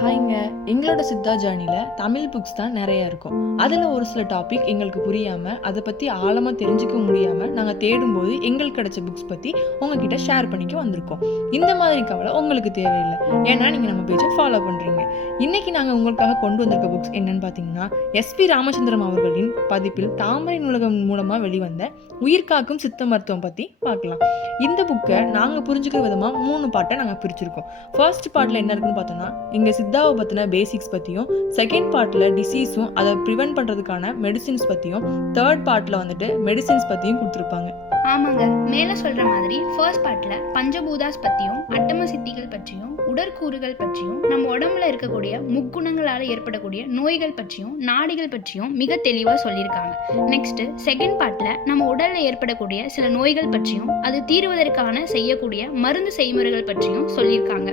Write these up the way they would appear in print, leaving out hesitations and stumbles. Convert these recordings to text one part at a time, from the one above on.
ஹாய்ங்க. எங்களோட சித்தா ஜர்னியில் தமிழ் புக்ஸ் தான் நிறைய இருக்கும். அதில் ஒரு சில டாபிக் எங்களுக்கு புரியாமல், அதை பற்றி ஆழமாக தெரிஞ்சுக்க முடியாமல் நாங்கள் தேடும்போது எங்களுக்கு கிடைச்ச புக்ஸ் பற்றி உங்ககிட்ட ஷேர் பண்ணிக்க வந்திருக்கோம். இந்த மாதிரி கவலை உங்களுக்கு தேவையில்லை, ஏன்னா நீங்கள் நம்ம பேஜை ஃபாலோ பண்ணுறீங்க. இன்றைக்கி நாங்கள் உங்களுக்காக கொண்டு வந்திருக்க புக்ஸ் என்னென்னு பார்த்தீங்கன்னா, எஸ்பி ராமச்சந்திரம் அவர்களின் பதிப்பில் தாமரை நூலகம் மூலமாக வெளிவந்த உயிர் காக்கும் சித்த மருத்துவம் பற்றி பார்க்கலாம். இந்த புக்கை நாங்கள் புரிஞ்சுக்கிற விதமாக 3 பார்ட்டை நாங்கள் பிரிச்சிருக்கோம். ஃபர்ஸ்ட் பார்ட்டில் என்ன இருக்குன்னு பார்த்தோம்னா, இங்கே சித்தாவை பற்றின பேசிக்ஸ் பற்றியும், செகண்ட் பார்ட்டில் டிசீஸும் அதை ப்ரிவென்ட் பண்ணுறதுக்கான மெடிசின்ஸ் பற்றியும், தேர்ட் பார்ட்டில் வந்துட்டு மெடிசின்ஸ் பற்றியும் கொடுத்துருப்பாங்க. ஆமாங்க, மேலே சொல்கிற மாதிரி ஃபர்ஸ்ட் பார்ட்டில் பஞ்சபூதாஸ் பற்றியும், அட்டம சித்திகள் பற்றியும், உடற்கூறுகள் பற்றியும், நம்ம உடம்புல இருக்கக்கூடிய முக்குணங்களால் ஏற்படக்கூடிய நோய்கள் பற்றியும், நாடிகள் பற்றியும் மிக தெளிவாக சொல்லியிருக்காங்க. நெக்ஸ்ட்டு செகண்ட் பார்ட்டில் நம்ம உடலில் ஏற்படக்கூடிய சில நோய்கள் பற்றியும், அது தீர்வதற்கான செய்யக்கூடிய மருந்து செய்முறைகள் பற்றியும் சொல்லியிருக்காங்க.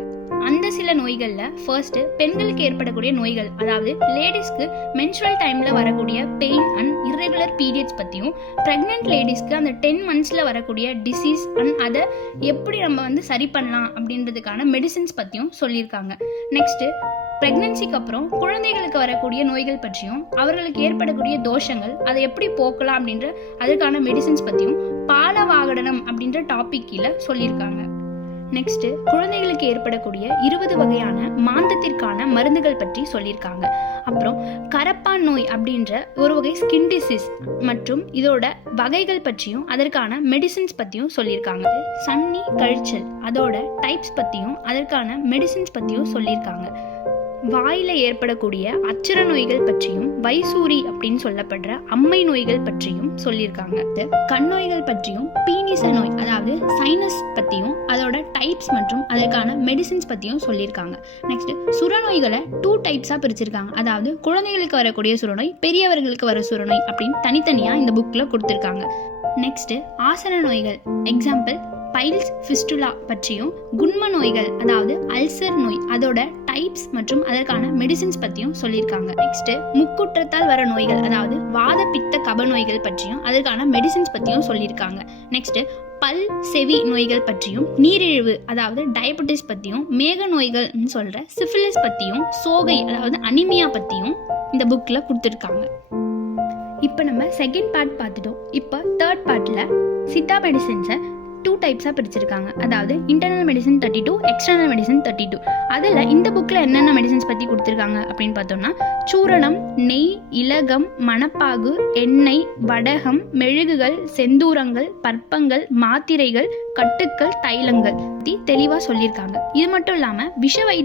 அந்த சில நோய்களில் ஃபர்ஸ்ட்டு பெண்களுக்கு ஏற்படக்கூடிய நோய்கள், அதாவது லேடிஸ்க்கு மென்ஸ்ட்ரல் டைமில் வரக்கூடிய பெயின் அண்ட் இர்ரெகுலர் பீரியட்ஸ் பற்றியும், ப்ரெக்னென்ட் லேடிஸ்க்கு அந்த 10 months வரக்கூடிய டிசீஸ் அண்ட் அதை எப்படி நம்ம சரி பண்ணலாம் அப்படின்றதுக்கான மெடிசின்ஸ் பற்றியும் சொல்லியிருக்காங்க. நெக்ஸ்ட்டு ப்ரெக்னன்சிக்கு அப்புறம் குழந்தைகளுக்கு வரக்கூடிய நோய்கள் பற்றியும், அவர்களுக்கு ஏற்படக்கூடிய தோஷங்கள் அதை எப்படி போக்கலாம் அப்படின்ற அதுக்கான மெடிசின்ஸ் பற்றியும் பாலவாகடனம் அப்படின்ற டாபிக் கீழே சொல்லியிருக்காங்க. நெக்ஸ்ட்டு குழந்தைகளுக்கு ஏற்படக்கூடிய 20 வகையான மாந்தத்திற்கான மருந்துகள் பற்றி சொல்லியிருக்காங்க. அப்புறம் கரப்பான் நோய் அப்படின்ற ஒரு வகை ஸ்கின் டிசீஸ் மற்றும் இதோட வகைகள் பற்றியும் அதற்கான மெடிசின்ஸ் பற்றியும் சொல்லியிருக்காங்க. சன்னி கழிச்சல் அதோட டைப்ஸ் பற்றியும் அதற்கான மெடிசின்ஸ் பற்றியும் சொல்லியிருக்காங்க. வாயில ஏற்படக்கூடிய அச்சர நோய்கள் பற்றியும், வைசூரி அப்படின்னு சொல்லப்படுற அம்மை நோய்கள் பற்றியும் சொல்லியிருக்காங்க. கண் நோய்கள் பற்றியும், பீனிச நோய் அதாவது சைனஸ் பற்றியும் அதோட டைப்ஸ் மற்றும் அதற்கான மெடிசின்ஸ் பற்றியும் சொல்லியிருக்காங்க. நெக்ஸ்ட் சுரநோய்களை 2 டைப்ஸாக பிரிச்சிருக்காங்க. அதாவது குழந்தைகளுக்கு வரக்கூடிய சுரநோய், பெரியவர்களுக்கு வர சுரநோய் அப்படின்னு தனித்தனியாக இந்த புக்கில் கொடுத்துருக்காங்க. நெக்ஸ்ட் ஆசன நோய்கள், எக்ஸாம்பிள் பைல்ஸ், ஃபிஸ்டுலா பற்றியும், குண்ம நோய்கள் அதாவது அல்சர் நோய் அதோட டைப்ஸ் மற்றும் அதற்கான மெடிசின்ஸ் பற்றியும் சொல்லியிருக்காங்க. நெக்ஸ்ட் முக்குற்றத்தால் வர நோய்கள், அதாவது வாத பித்த கப நோய்கள் பற்றியும் அதற்கான மெடிசின்ஸ் பற்றியும் சொல்லியிருக்காங்க. நெக்ஸ்ட் பல் செவி நோய்கள் பற்றியும், நீரிழிவு அதாவது டயபெட்டிஸ் பற்றியும், மேக நோய்கள் சொல்ற சிஃபிலிஸ் பற்றியும், சோகை அதாவது அனிமியா பற்றியும் இந்த புக்கில் கொடுத்துருக்காங்க. இப்போ நம்ம செகண்ட் பார்ட் பார்த்துட்டோம். இப்போ தேர்ட் பார்ட்டில் சித்தா மெடிசின்ஸை 2 டைப்ஸாக பிரிச்சிருக்காங்க. அதாவது இன்டர்னல் மெடிசன் 32, எக்ஸ்டர்னல் மெடிசன் 32. அதில் இந்த புக்கில் என்னென்ன மெடிசன்ஸ் பற்றி கொடுத்துருக்காங்க அப்படின்னு பார்த்தோம்னா, சூரணம், நெய், இலகம், மணப்பாகு, எண்ணெய், வடகம், மெழுகுகள், செந்தூரங்கள், பற்பங்கள், மாத்திரைகள், கட்டுக்கள், தைலங்கள் பற்றி தெளிவாக சொல்லியிருக்காங்க. இது மட்டும் இல்லாமல் விஷ